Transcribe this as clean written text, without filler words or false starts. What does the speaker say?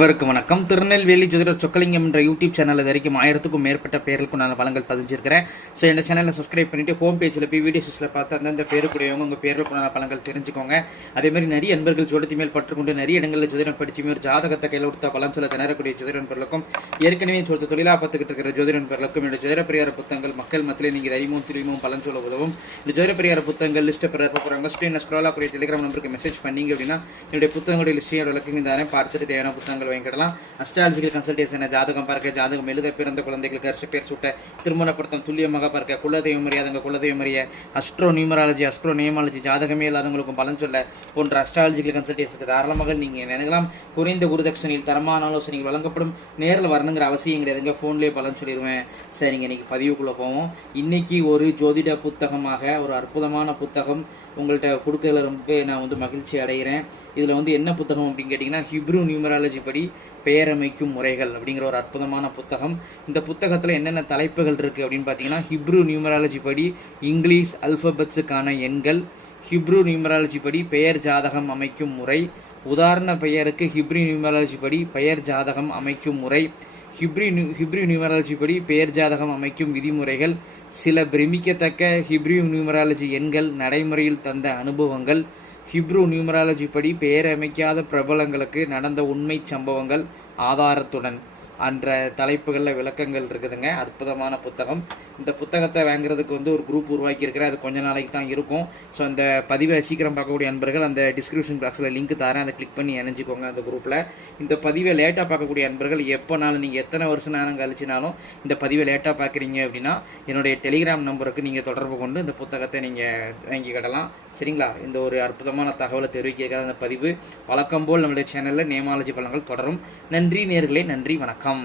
வணக்கம். திருநெல்வேலி ஜோதிடர் சொக்கலிங்கம் என்ற யூடியூப் சேனல் வரைக்கும் 1000க்கும் மேற்பட்ட பேருக்கும் நான் பலங்கள் பதிஞ்சிருக்கிறேன். ஸோ இந்த சேனலை சப்ஸ்கிரைப் பண்ணிவிட்டு ஹோம் பேஜில் போய் வீடியோஸில் பார்த்து அந்தந்த பேருக்குடையவங்க உங்கள் பேருக்கு நான் பலங்கள் தெரிஞ்சுக்கோங்க. அதேமாதிரி நிறைய நண்பர்கள் ஜோதிடத்தி மேல் பற்றுக்கொண்டு நிறைய இடங்களில் ஜோதிடம் படிச்சுமே ஒரு ஜாதகத்தை கையில் கொடுத்த பலன் சொல்ல திணறக்கூடிய ஜோதிட நண்பர்களுக்கும் ஏற்கனவே சொல்லிட்டு தொழிலாக பார்த்துக்கிட்டு இருக்கிற ஜோதிட நண்பர்களுக்கும் இந்த ஜோதிட பரிகார புத்தகங்கள் மக்கள் மத்தியில் நீங்கள் தைரியமும் துரியமும் பலன் சொல்ல உதவும். இந்த ஜோதிட பரிகார புத்தகங்கள் லிஸ்ட்டை போகிறாங்க. ஸ்க்ரீனில் ஸ்க்ரோலாக கூடிய டெலிகிராம் நம்பருக்கு மெசேஜ் பண்ணிங்க அப்படின்னா என்னுடைய புத்தகங்களுடைய லிஸ்ட்டையோட விளக்குங்க தானே பார்த்துட்டு தேவையான புத்தகங்கள் வாங்கிக்கலாம். அஸ்ட்ராலஜிக்கல் கன்சல்டேஷன், ஜாதகம் பார்க்க, ஜாதகம் எழுத, பிறந்த குழந்தைகளுக்கு அரிசி பேர் சுட்ட, திருமணப்படுத்தம் துல்லியமாக பார்க்க, குலதெய்வம் அறியாதவங்க குலதெய்வம் அறிய, அஸ்ட்ரோ நியூமராலஜி, அஸ்ட்ரோ நேமாலஜி, ஜாதகமே இல்லாதவங்களுக்கும் பலன் சொல்ல போன்ற அஸ்ட்ராலஜிக்கல் கன்சல்டேஷனுக்கு தாராளமாக நீங்கள் நினைக்கலாம். குறைந்த குருதட்சணையில் தரமான ஆலோசனைகள் வழங்கப்படும். நேரில் வரணுங்கிற அவசியம் கிடையாதுங்க, ஃபோன்லேயே பலன் சொல்லிடுவேன். சரிங்க, இன்றைக்கி பதிவுக்குள்ளே போவோம். இன்றைக்கி ஒரு ஜோதிட புத்தகமாக ஒரு அற்புதமான புத்தகம் உங்கள்கிட்ட கொடுக்கல ரொம்ப நான் மகிழ்ச்சி அடைகிறேன். இதில் என்ன புத்தகம் அப்படின்னு கேட்டிங்கன்னா, ஹிப்ரூ நியூமராலஜி படி பெயரமைக்கும் முறைகள் அப்படிங்கிற ஒரு அற்புதமான புத்தகம். இந்த புத்தகத்தில் என்னென்ன தலைப்புகள் இருக்குது அப்படின்னு பார்த்தீங்கன்னா, ஹிப்ரூ நியூமராலஜி படி இங்கிலீஷ் அல்ஃபபெட்ஸுக்கான எண்கள், ஹிப்ரூ நியூமராலஜி படி பெயர் ஜாதகம் அமைக்கும் முறை, உதாரண பெயருக்கு ஹிப்ரூ நியூமராலஜி படி பெயர் ஜாதகம் அமைக்கும் முறை, ஹிப்ரூ நியூமராலஜி படி பெயர் ஜாதகம் அமைக்கும் விதிமுறைகள், சில பிரமிக்கத்தக்க ஹிப்ரூ நியூமராலஜி எண்கள், நடைமுறையில் தந்த அனுபவங்கள், ஹிப்ரூ நியூமராலஜி படி பெயர் அமைக்காத பிரபலங்களுக்கு நடந்த உண்மை சம்பவங்கள் ஆதாரத்துடன் என்ற தலைப்புகளில் விளக்கங்கள் இருக்குதுங்க. அற்புதமான புத்தகம். இந்த புத்தகத்தை வாங்குறதுக்கு ஒரு குரூப் உருவாக்கியிருக்கிறேன். அது கொஞ்ச நாளைக்கு தான் இருக்கும். ஸோ அந்த பதிவை சீக்கிரம் பார்க்கக்கூடிய அன்பர்கள் அந்த டிஸ்கிரிப்ஷன் பாக்ஸில் லிங்க் தரேன், அதை கிளிக் பண்ணி இணைஞ்சிக்கோங்க அந்த குரூப்பில். இந்த பதிவை லேட்டாக பார்க்கக்கூடிய அன்பர்கள் எப்போனாலும் நீங்கள் எத்தனை வருஷம் நேரம் கழிச்சினாலும் இந்த பதிவை லேட்டாக பார்க்குறீங்க அப்படின்னா என்னுடைய டெலிகிராம் நம்பருக்கு நீங்கள் தொடர்பு கொண்டு இந்த புத்தகத்தை நீங்கள் வாங்கிக்கிடலாம். சரிங்களா? இந்த ஒரு அற்புதமான தகவலை தெரிவிக்க அந்த பதிவு வழக்கம் போல் நம்மளுடைய சேனலில் நேமாலஜி பலன்கள் தொடரும். நன்றி நேயர்களே, நன்றி, வணக்கம்.